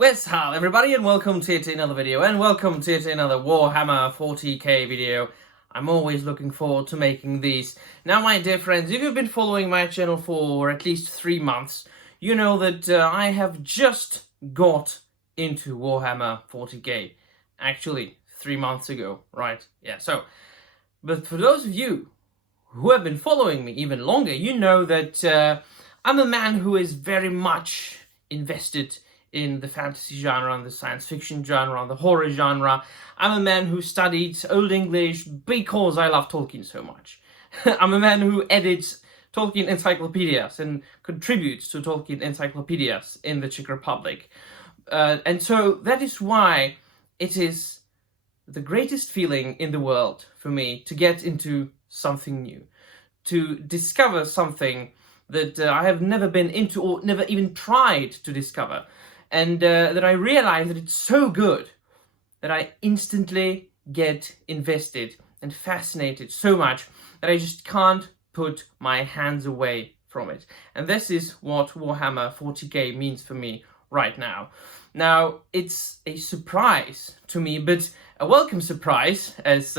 What's up, everybody, and welcome to yet another video, and welcome to yet another Warhammer 40K video. I'm always looking forward to making these. Now, my dear friends, if you've been following my channel for at least 3 months, you know that I have just got into Warhammer 40K. Actually, 3 months ago, right? Yeah, but for those of you who have been following me even longer, you know that I'm a man who is very much invested in the fantasy genre, and the science fiction genre, and the horror genre. I'm a man who studied Old English because I love Tolkien so much. I'm a man who edits Tolkien encyclopedias and contributes to Tolkien encyclopedias in the Czech Republic. And so that is why it is the greatest feeling in the world for me to get into something new, to discover something that I have never been into or never even tried to discover. And that I realize that it's so good that I instantly get invested and fascinated so much that I just can't put my hands away from it. And this is what Warhammer 40K means for me right now. Now, it's a surprise to me, but a welcome surprise, as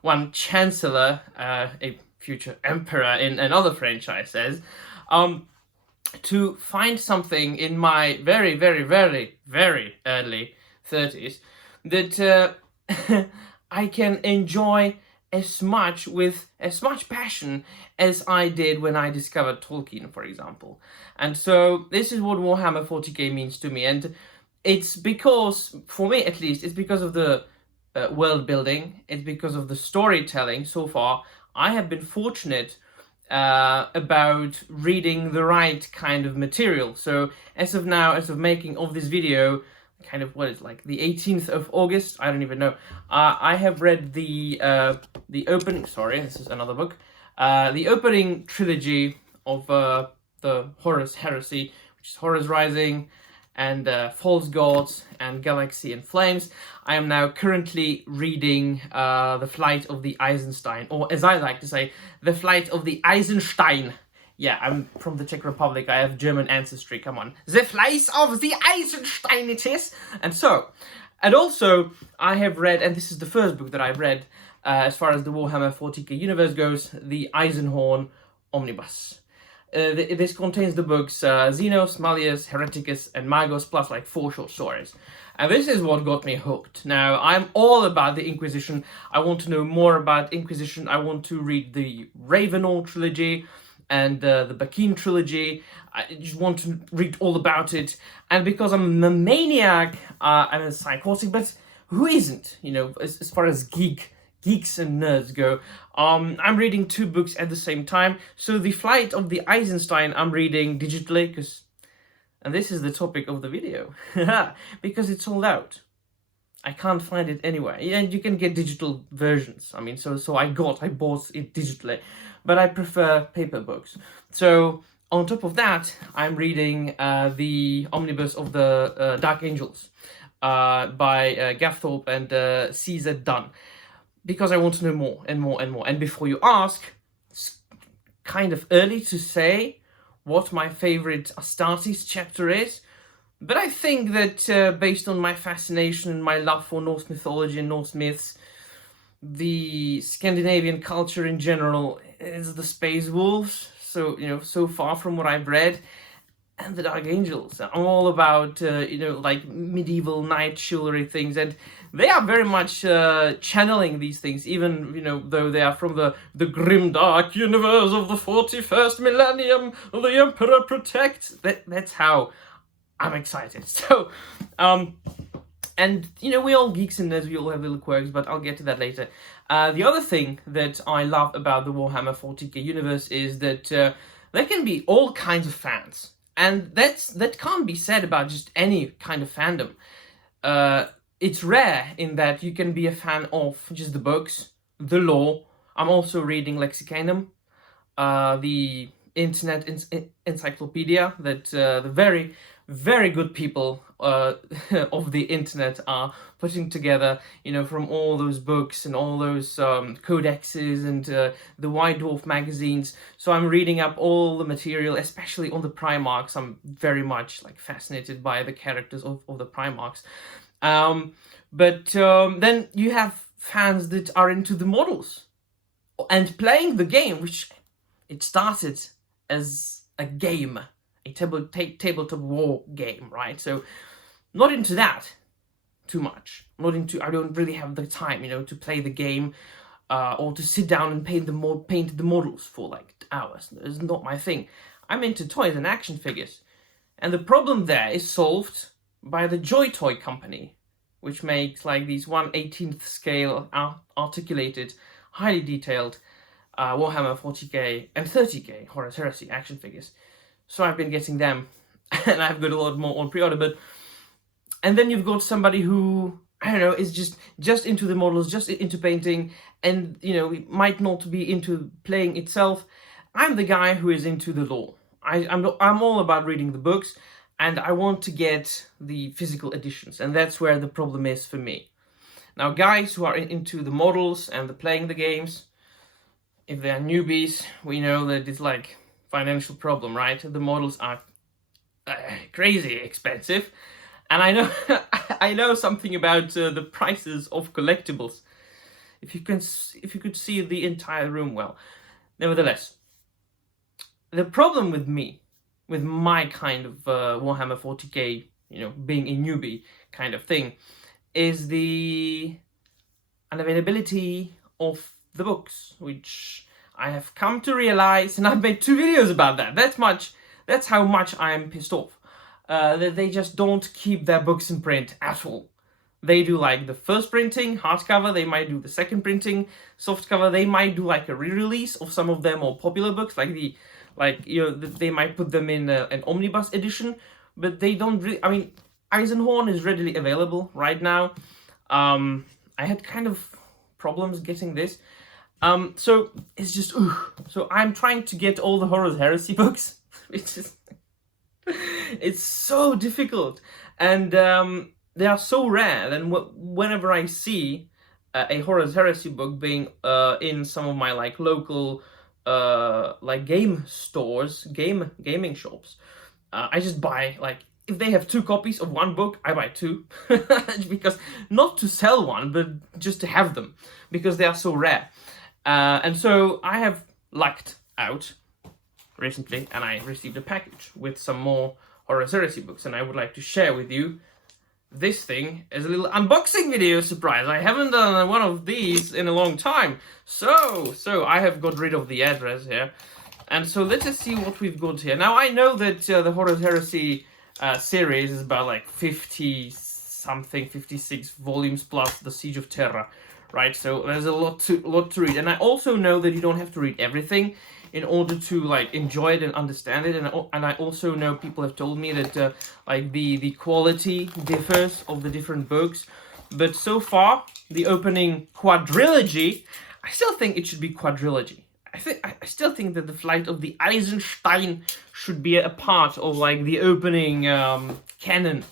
one chancellor, a future emperor in another franchise says, to find something in my very, very, very, very early 30s that I can enjoy as much with as much passion as I did when I discovered Tolkien, for example. And so this is what Warhammer 40K means to me, and it's because, for me at least, it's because of the world building, it's because of the storytelling so far. I have been fortunate about reading the right kind of material. So as of now, as of making of this video, kind of what is like the 18th of August, I don't even know, I have read the opening, sorry, this is another book, the opening trilogy of the Horus Heresy, which is Horus Rising and False Gods and Galaxy in Flames. I am now currently reading The Flight of the Eisenstein, or as I like to say, The Flight of the Eisenstein. Yeah, I'm from the Czech Republic, I have German ancestry, come on. The Flight of the Eisenstein it is! And also, I have read, and this is the first book that I've read, as far as the Warhammer 40K universe goes, the Eisenhorn Omnibus. This contains the books Xenos, Malleus, Hereticus, and Magos, plus like 4 short stories. And this is what got me hooked. Now, I'm all about the Inquisition. I want to know more about Inquisition. I want to read the Ravenor trilogy and the Bakine trilogy. I just want to read all about it. And because I'm a maniac, I'm a psychotic, but who isn't? You know, as far as geeks and nerds go. I'm reading 2 books at the same time. So The Flight of the Eisenstein I'm reading digitally, and this is the topic of the video, because it's sold out. I can't find it anywhere. And you can get digital versions. I mean, so I bought it digitally, but I prefer paper books. So on top of that, I'm reading the omnibus of the Dark Angels by Gav Thorpe and Caesar Dunn, because I want to know more and more and more. And before you ask, it's kind of early to say what my favorite Astartes chapter is, but I think that based on my fascination and my love for Norse mythology and Norse myths, the Scandinavian culture in general is the Space Wolves, so, you know, so far from what I've read, and the Dark Angels. I'm all about, you know, like medieval knight chivalry things, and they are very much channeling these things, even, you know, though they are from the grim dark universe of the 41st millennium, the Emperor protects. That's how I'm excited. So, and, you know, we all geeks and nerds, we all have little quirks, but I'll get to that later. The other thing that I love about the Warhammer 40K universe is that there can be all kinds of fans. And that can't be said about just any kind of fandom. It's rare in that you can be a fan of just the books, the lore. I'm also reading Lexicanum, the internet encyclopedia that the very, very good people of the internet are putting together, you know, from all those books and all those codexes and the White Dwarf magazines. So I'm reading up all the material, especially on the Primarchs. I'm very much like fascinated by the characters of the Primarchs. Then you have fans that are into the models and playing the game, which it started as a game, a tabletop war game, right? So not into that too much. I don't really have the time, you know, to play the game or to sit down and paint the models for like hours. It's not my thing. I'm into toys and action figures. And the problem there is solved by the Joy Toy company, which makes like these 1/18th scale articulated, highly detailed Warhammer 40K and 30K Horus Heresy action figures. So I've been getting them, and I've got a lot more on pre-order. And then you've got somebody who, I don't know, is just into the models, just into painting, and you know, might not be into playing itself. I'm the guy who is into the lore. I'm all about reading the books, and I want to get the physical editions, and that's where the problem is for me. Now, guys who are into the models and the playing the games, if they're newbies, we know that it's like financial problem, right? The models are crazy expensive, and I know I know something about the prices of collectibles. If you could see the entire room well. Nevertheless, the problem with me, with my kind of Warhammer 40K, you know, being a newbie kind of thing, is the unavailability of the books, which I have come to realize, and I've made 2 videos about that. That's how much I'm pissed off. That they just don't keep their books in print at all. They do like the first printing, hardcover, they might do the second printing, softcover, they might do like a re-release of some of their more popular books, they might put them in an omnibus edition, but they don't really, I mean, Eisenhorn is readily available right now. I had kind of problems getting this. So it's just, so I'm trying to get all the Horus Heresy books, which is, it's so difficult. And they are so rare that whenever I see a Horus Heresy book being in some of my like local like game stores, gaming shops, I just buy, like, if they have 2 copies of one book, I buy 2. Because not to sell one, but just to have them, because they are so rare. And so I have lucked out recently, and I received a package with some more Horus Heresy books, and I would like to share with you this thing as a little unboxing video surprise. I haven't done one of these in a long time. So I have got rid of the address here. And so let us see what we've got here. Now, I know that the Horus Heresy series is about like 50-something, 56 volumes plus the Siege of Terra, right? So there's a lot to read. And I also know that you don't have to read everything in order to like enjoy it and understand it. And I also know people have told me that like the quality differs of the different books. But so far, the opening quadrilogy, I still think it should be quadrilogy. I still think that the Flight of the Eisenstein should be a part of like the opening canon.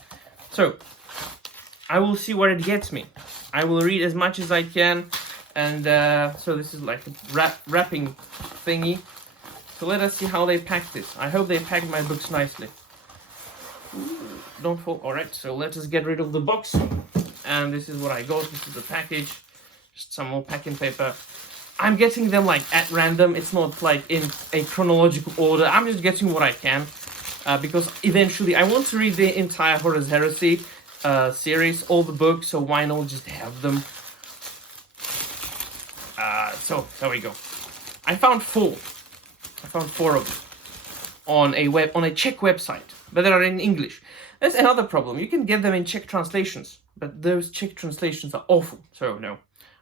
So I will see where it gets me. I will read as much as I can, and so this is like a wrapping thingy. So let us see how they pack this. I hope they packed my books nicely. Ooh, don't fall. All right, so let us get rid of the box. And this is what I got. This is the package. Just some more packing paper. I'm getting them like at random. It's not like in a chronological order. I'm just getting what I can because eventually I want to read the entire Horus Heresy series, all the books. So why not just have them? So there we go. I found 4. I found 4 of them on a Czech website, but they are in English. That's another problem. You can get them in Czech translations, but those Czech translations are awful. So no,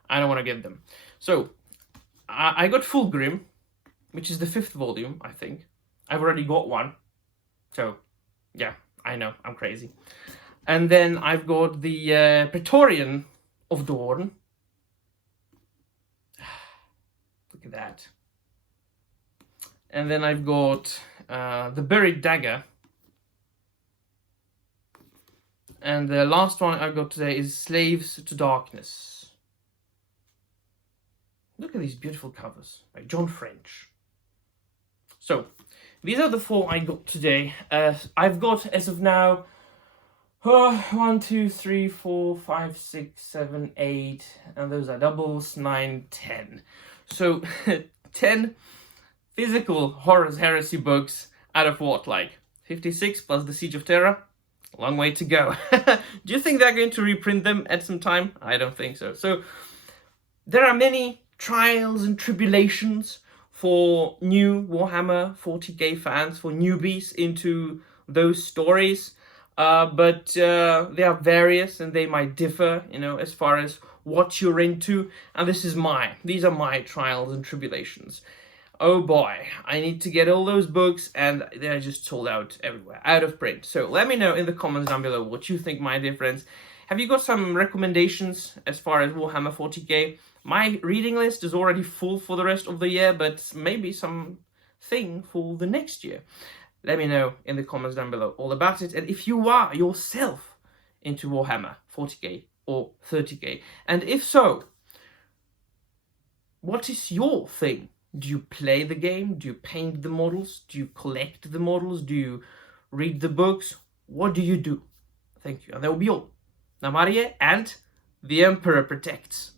I don't want to get them. So I got Fulgrim, which is the 5th volume, I think. I've already got one. So, yeah, I know, I'm crazy. And then I've got the Praetorian of Dorn. Look at that. And then I've got the Buried Dagger. And the last one I got today is Slaves to Darkness. Look at these beautiful covers by John French. So, these are the 4 I got today. I've got, as of now, 1, 2, 3, 4, 5, 6, 7, 8, and those are doubles, 9, 10. So, 10 physical Horus Heresy books out of what, like 56 plus the Siege of Terra? A long way to go. Do you think they're going to reprint them at some time? I don't think so. So, there are many trials and tribulations for new Warhammer 40K fans, for newbies into those stories. But they are various and they might differ, as far as what you're into. And these are my trials and tribulations. Oh boy, I need to get all those books and they're just sold out everywhere, out of print. So let me know in the comments down below what you think my difference. Have you got some recommendations as far as Warhammer 40K? My reading list is already full for the rest of the year, but maybe something for the next year. Let me know in the comments down below all about it. And if you are yourself into Warhammer 40K or 30K, and if so, what is your thing? Do you play the game? Do you paint the models? Do you collect the models? Do you read the books? What do you do? Thank you. And that will be all. Namarie, and the Emperor protects.